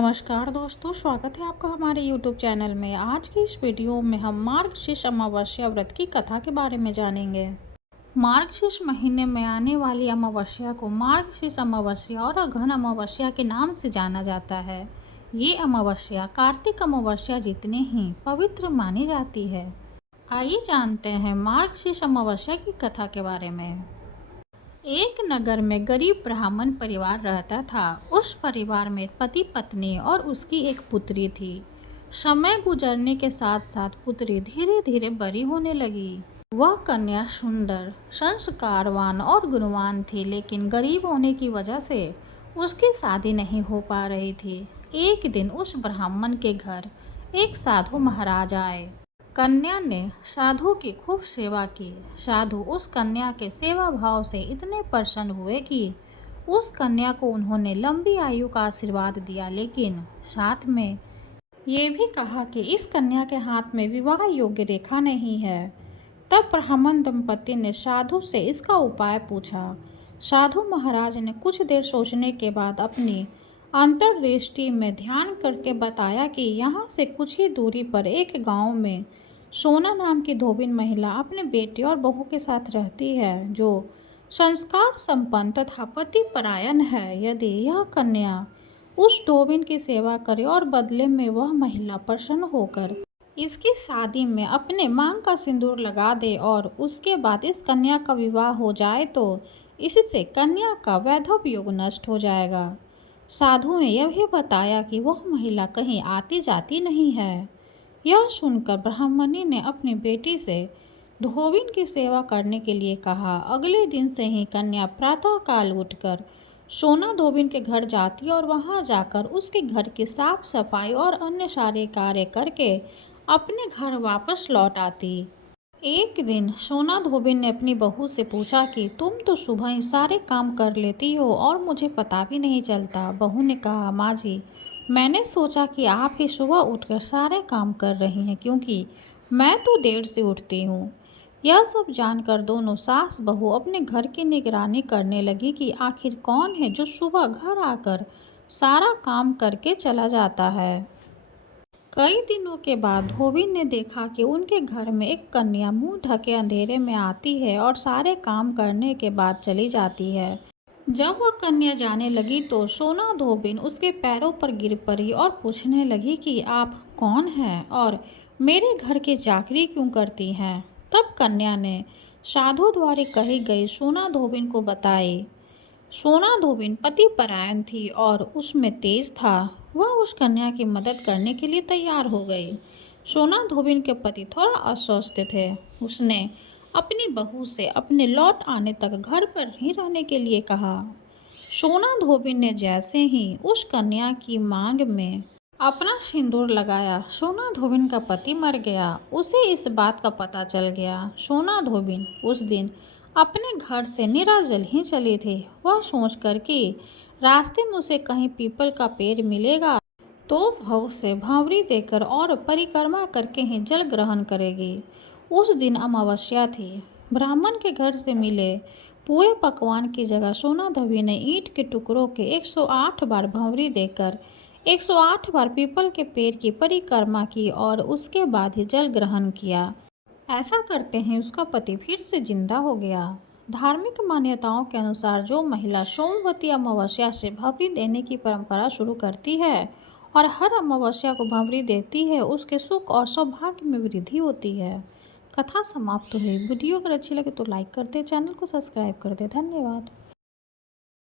नमस्कार दोस्तों, स्वागत है आपका हमारे YouTube चैनल में। आज की इस वीडियो में हम मार्गशीर्ष अमावस्या व्रत की कथा के बारे में जानेंगे। मार्गशीर्ष महीने में आने वाली अमावस्या को मार्गशीर्ष अमावस्या और अघन अमावस्या के नाम से जाना जाता है। ये अमावस्या कार्तिक अमावस्या जितने ही पवित्र मानी जाती है। आइए जानते हैं मार्गशीर्ष अमावस्या की कथा के बारे में। एक नगर में गरीब ब्राह्मण परिवार रहता था। उस परिवार में पति पत्नी और उसकी एक पुत्री थी। समय गुजरने के साथ साथ पुत्री धीरे धीरे बड़ी होने लगी। वह कन्या सुंदर, संस्कारवान और गुणवान थी, लेकिन गरीब होने की वजह से उसकी शादी नहीं हो पा रही थी। एक दिन उस ब्राह्मण के घर एक साधु महाराज आए। कन्या ने साधु की खूब सेवा की। साधु उस कन्या के सेवा भाव से इतने प्रसन्न हुए कि उस कन्या को उन्होंने लंबी आयु का आशीर्वाद दिया, लेकिन साथ में ये भी कहा कि इस कन्या के हाथ में विवाह योग्य रेखा नहीं है। तब ब्राह्मण दंपति ने साधु से इसका उपाय पूछा। साधु महाराज ने कुछ देर सोचने के बाद अपनी अंतर्दृष्टि में ध्यान करके बताया कि यहाँ से कुछ ही दूरी पर एक गांव में सोना नाम की धोबिन महिला अपने बेटे और बहू के साथ रहती है, जो संस्कार संपन्न तथा पति परायण है। यदि यह कन्या उस धोबिन की सेवा करे और बदले में वह महिला प्रसन्न होकर इसकी शादी में अपने मांग का सिंदूर लगा दे और उसके बाद इस कन्या का विवाह हो जाए, तो इससे कन्या का वैधव्य योग नष्ट हो जाएगा। साधु ने यह भी बताया कि वह महिला कहीं आती जाती नहीं है। यह सुनकर ब्राह्मणी ने अपनी बेटी से धोबिन की सेवा करने के लिए कहा। अगले दिन से ही कन्या प्रातःकाल उठकर सोना धोबिन के घर जाती और वहां जाकर उसके घर की साफ सफाई और अन्य सारे कार्य करके अपने घर वापस लौट आती। एक दिन सोना धोबिन ने अपनी बहू से पूछा कि तुम तो सुबह ही सारे काम कर लेती हो और मुझे पता भी नहीं चलता। बहू ने कहा, माँ जी, मैंने सोचा कि आप ही सुबह उठकर सारे काम कर रही हैं, क्योंकि मैं तो देर से उठती हूँ। यह सब जानकर दोनों सास बहू अपने घर की निगरानी करने लगी कि आखिर कौन है जो सुबह घर आकर सारा काम करके चला जाता है। कई दिनों के बाद धोबिन ने देखा कि उनके घर में एक कन्या मुंह ढके अंधेरे में आती है और सारे काम करने के बाद चली जाती है। जब वह कन्या जाने लगी तो सोना धोबिन उसके पैरों पर गिर पड़ी और पूछने लगी कि आप कौन हैं और मेरे घर की चाकरी क्यों करती हैं। तब कन्या ने साधु द्वारा कही गई सोना धोबिन को बताई। सोना धोबिन पति परायण थी और उसमें तेज था। वह उस कन्या की मदद करने के लिए तैयार हो गई। सोना धोबिन के पति थोड़ा अस्वस्थ थे। उसने अपनी बहू से अपने लौट आने तक घर पर ही रहने के लिए कहा। सोना धोबिन ने जैसे ही उस कन्या की मांग में अपना सिंदूर लगाया, सोना धोबिन का पति मर गया। उसे इस बात का पता चल गया। सोना धोबिन उस दिन अपने घर से निराजल ही चली थी। वह सोचकर कि रास्ते में उसे कहीं पीपल का पेड़ मिलेगा तो वह उसे भावरी देकर और परिक्रमा करके ही जल ग्रहण करेगी। उस दिन अमावस्या थी। ब्राह्मण के घर से मिले पूरे पकवान की जगह सोना धोबी ने ईंट के टुकड़ों के 108 बार भंवरी देकर 108 बार पीपल के पेड़ की परिक्रमा की और उसके बाद ही जल ग्रहण किया। ऐसा करते ही उसका पति फिर से जिंदा हो गया। धार्मिक मान्यताओं के अनुसार जो महिला सोमवती अमावस्या से भंवरी देने की परंपरा शुरू करती है और हर अमावस्या को भंवरी देती है, उसके सुख और सौभाग्य में वृद्धि होती है। कथा समाप्त हुई। वीडियो अगर अच्छी लगे तो लाइक कर दे, चैनल को सब्सक्राइब कर दे। धन्यवाद।